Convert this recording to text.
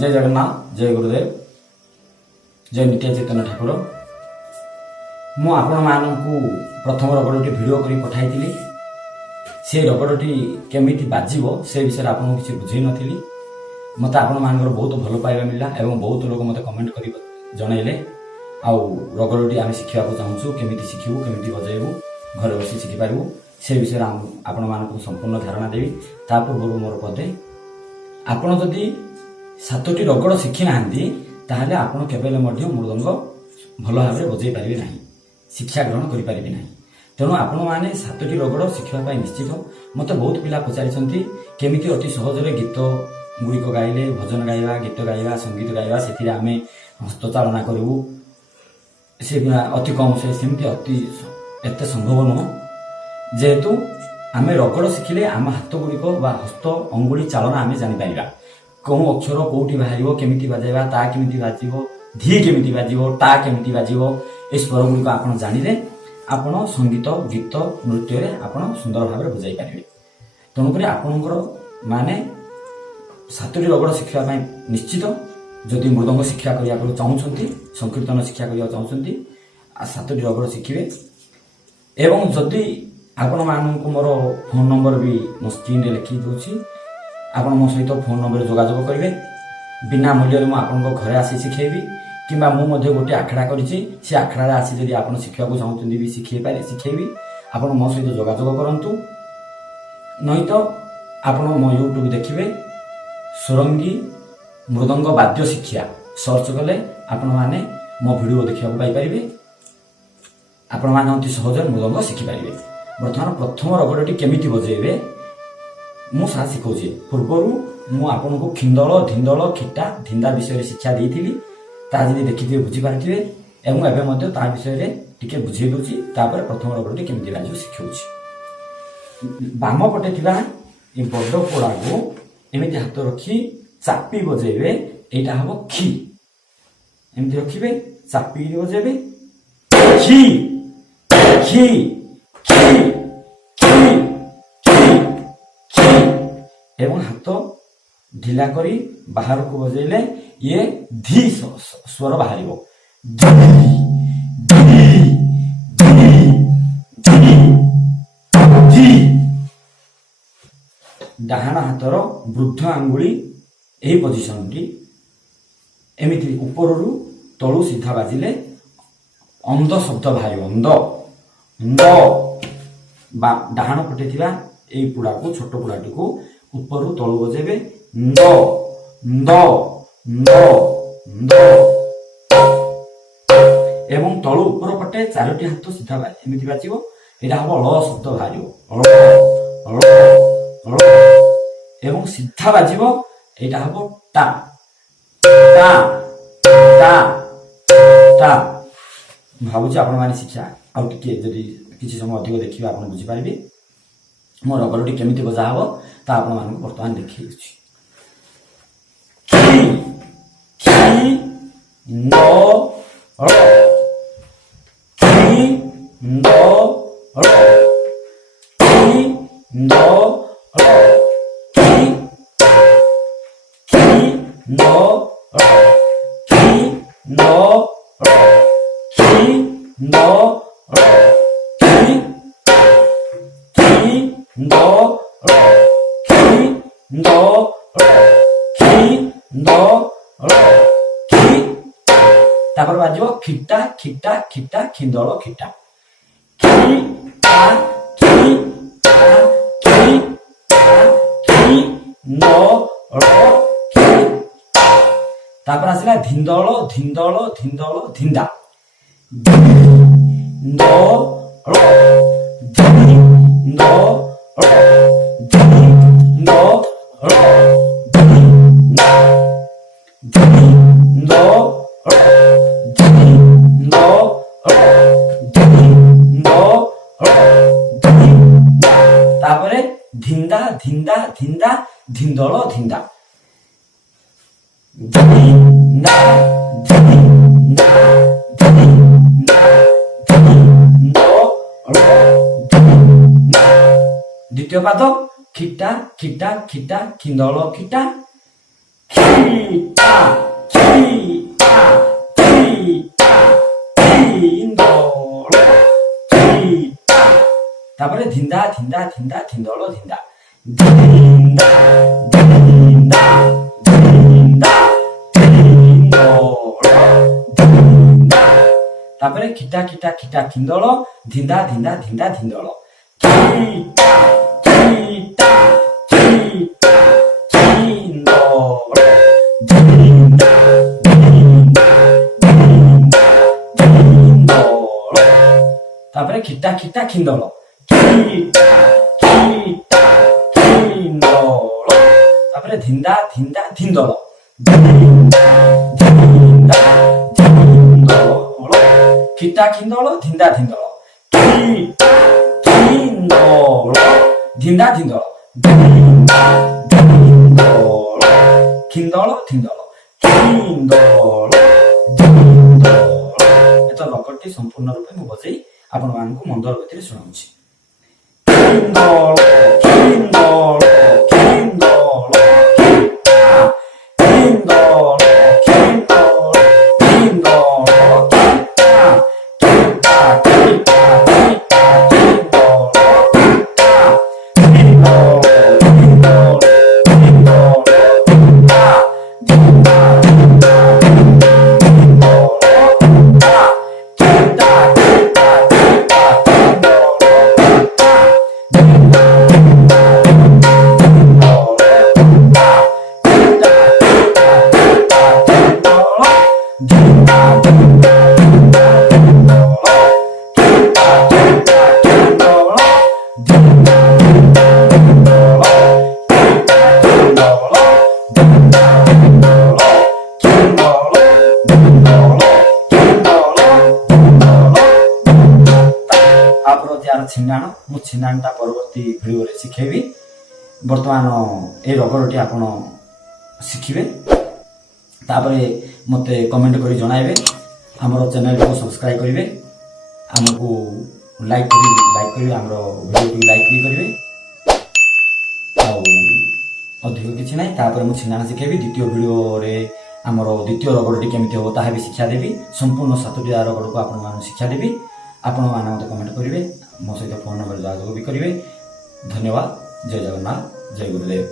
जय जगन्नाथ, जय गुरुदेव, जय नित्य चैतन्य ठाकुर। मु आपण मानकु प्रथम रगड़टी भिडियो करी पठाई से रगड़टी केमिति बाजिबो से विषय आपन किसी बुझे नथिली। मते आपण मानकर बहुत भल पाइबा मिलला एवं बहुत लोग मते कमेंट करी जणाइले आउ रगड़टी आमे शिखिबा को चाहूछु, केमिति शिखिबु, केमिति बजाइबु, घरे बसी शिखि पाइबु से विषय आपण मानकु संपूर्ण धारणा देबी। ता पूर्व मोर पदे आपण जदि 7टी रगड़ शिखि नांती ताहले आपण केबेले मध्य मृदंग भल भाव बजाई पारिबे नाही, शिक्षा ग्रहण करि पारिबे नाही। तेणु आपण माने 7टी रगड़ शिखिबा पई निश्चित। मते बहुत पिला पचारिसंती केमिति अति सहज रे गीत गुड़िक गाइले, भजन गाइबा, गीत गाइबा, संगीत गाइबा, सेतिरे आमे हस्तचालना करिवु से अति कम से सेमति अति एते संभव न जेहेतु आमे रगड़ शिखिले आम हाथ गुड़िक बा हस्त अंगुली चालना आमे जानि पाइबा। कौन अक्षर कौटी बाहर केमिति बाजेबा, ता केमिति बाजिबो, धी केमिति बाजिबो, टा केमिति बाजिबो, ए स्वर गुड़िक आपण जानिले आपण संगीत गीत नृत्य रे आपण सुंदर भाव में बजाई पारिबे। तेणुक आपणकर माने 7टी रगड़ शिक्षा निश्चित। जदि मृदंग शिक्षा करने चाहूँगी, संकीर्तन शिक्षा करने चाहूँगी, 7टी रगड़ शिखिबे। एवं जदि आपण मानक मोर फोन नंबर भी मो स्क्रीन रे लिखि दूची, आपण मो सहित फोन नंबर जोगाजोग करेंगे। बिना मूल्य में आपन घरे आसी शिखेबी किंबा मु मध्य गोटे आखड़ा करिछि, से आखड़ा आसी जदि आपण शिखिया को चाहूँगी भी शिखेबी आपण मो सहित जोगाजोग करंतु। नहीं तो आपण मो यूट्यूब देखिबे सुरंगी मृदंग वाद्य शिक्षा सर्च कले आपण माने मो वीडियो देखिया पाई परिबे। आपण माने अति सहज मृदंग शिखि परिबे। वर्तमान प्रथम रगड़टी केमिति बजेबे मु सा शिखौछि। पूर्वरु मु आपन को खिंदल, धिंदल, खिटा, धिंदा विषय शिक्षा देइथिली। ता जदि देखिथिबे बुझि पारथिबे एवं एबे मध्ये ता विषय रे टिके बुझै दोछि। तापर प्रथम रगड़टी केमिति बाजु शिखौछि। बाम पटे थिबा ए बड पोड़ा को एमिति हाथ रखी चापी बजेबे, एटा हबो खी। एमिति रखिबे, चापी बजेबे खी खी खी खी खी एवं हाथ ढिला करी बाहर को बजेले ये धी स्वर बाहर डाहाण हाथर वृद्ध आंगुली यही पोजिशन टी एमिति ऊपर तलू सीधा बाजिले अंध शब्द बाहर। अंध डाहाण पटे थिबा एई पुड़ा को, छोट पुड़ाटी को ऊपर तलू बजेबे ंद ंद ंद ंद एवं तलू ऊपर पटे 4टी हाथ सीधा एमिति बाजिबो। एटा हबो ळ शब्द बाहरिबो, ळ एवं सीधा बाजिबो। एटा हबो टा टा टा टा। भाबुची आपण माने शिक्षा आ टिके जदि किछि समय अधिक देखिबा आपण बुझि पारिबे मो रगड़टी केमिति बजा हबो ता आपण मानक वर्तमान देखि अछि। खी खी नो ळ खी नो ळ खी नो ळ खी खी नो ळ खी नो ळ खी नो ळ खी खी नो ळ खी नो ळ खी नो ळ खी। तापर बाजिबो खिटा खिटा खिटा खिंदळ खिटा खी ता खी ता खी ता खी नो ळ खी। तापर आसिला धिंदळ धिंदळ धिंदळ धिंदा नो ळ धी नो ळ धी नो ळ धी धी नो ळ धी नो ळ धी नो ळ धी। तापरे धिंदा धिंदा धिंदा धिंदळ धिंदा धिंदा धिंदा धिंदा धिंदो ळ धिंदा। द्वितीय पाद खिटा खिटा खिटा खिंदळ खिटा ଖିଟା ଖିଟା ଖିଟା ଧିନ୍ଦଳ ଖିଟା ତାପରେ ଧିନ୍ଦା ଧିନ୍ଦା ଧିନ୍ଦା ଧିନ୍ଦଳ ଧିନ୍ଦା ଧିନ୍ଦା ଧିନ୍ଦା ଧିନ୍ଦା ଧିନ୍ଦଳ ଧିନ୍ଦା ତାପରେ ଖିଟା ଖିଟା ଖିଟା ଖିନ୍ଦଳ ଧିନ୍ଦା ଧିନ୍ଦା ଧିନ୍ଦା ଧିନ୍ଦଳ ଖିଟା ଖିଟା ଖିଟା ଖିନ୍ଦଳ ଧିନ୍ଦା ଧିନ୍ଦା ଧିନ୍ଦା ଧିନ୍ଦଳ ତାପରେ ଖିଟା ଖିଟା ଖିନ୍ଦଳ ଖିଟା ଖିଟା ଖିନ୍ଦଳ ତାପରେ ଧିନ୍ଦା ଧିନ୍ଦା ଧିନ୍ଦଳ ଧିନ୍ଦା ଧିନ୍ଦା ଧିନ୍ଦଳ ଖିଟା ଖିନ୍ଦଳ ଧିନ୍ଦା ଧିନ୍ଦଳ ଖିଟା ଖିନ୍ଦଳ ଧିନ୍ଦା ଧିନ୍ଦଳ ଧିନ୍ଦା ଧିନ୍ଦଳ ଖିନ୍ଦଳ ଧିନ୍ଦଳ ଖିନ୍ଦଳ ଧିନ୍ଦଳ ଏତ ରକଟି ସମ୍ପୂର୍ଣ୍ଣ ରୂପେ ମୁଁ ବଜେଇ ଆପଣମାନଙ୍କୁ ମନ୍ଦର ଗତିରେ ଶୁଣାଉଛି ଖିନ୍ଦଳ ଖିନ୍ଦଳ ଖିନ୍ଦଳ ଖିଟା ଖିନ୍ଦଳ ଖିନ୍ଦଳ ଖିନ୍ଦଳ ଖିଟା ଖିଟା ଖିଟା ଖିଟା ଖିନ୍ଦଳ ଖିଟା ଖିନ୍ଦଳ ଖିନ୍ଦଳ ଖିନ୍ଦଳ ଖିଟା ଖିଟା ଖିଟା ଖିନ୍ଦଳ ଖିଟା ଖିଟା ଖିଟା ଖିଟା छिंडाण मु छिंडाणटा परवर्ती भिडियो रे शिखेबी वर्तमान ए रगड़टी आपण शिखिबे तापरे मते कमेंट करी जणाइबे हमरो चैनल को सब्सक्राइब करिवे हमको लाइक करिवे हमरो वीडियो को लाइक भी करिवे आ अधिक किछि नै तापरे मु छिंडाण शिखेबी द्वितीय वीडियो रे हमरो द्वितीय रगड़टी केमिति हो ताहा भी शिक्षा देबी संपूर्ण 7टी रगड़ को आपण मान शिक्षा देबी आपण माने मते कमेंट करिवे मो सहित फोन नंबर जोगाजोग भी करिवे धन्यवाद जय जगन्नाथ जय गुरुदेव।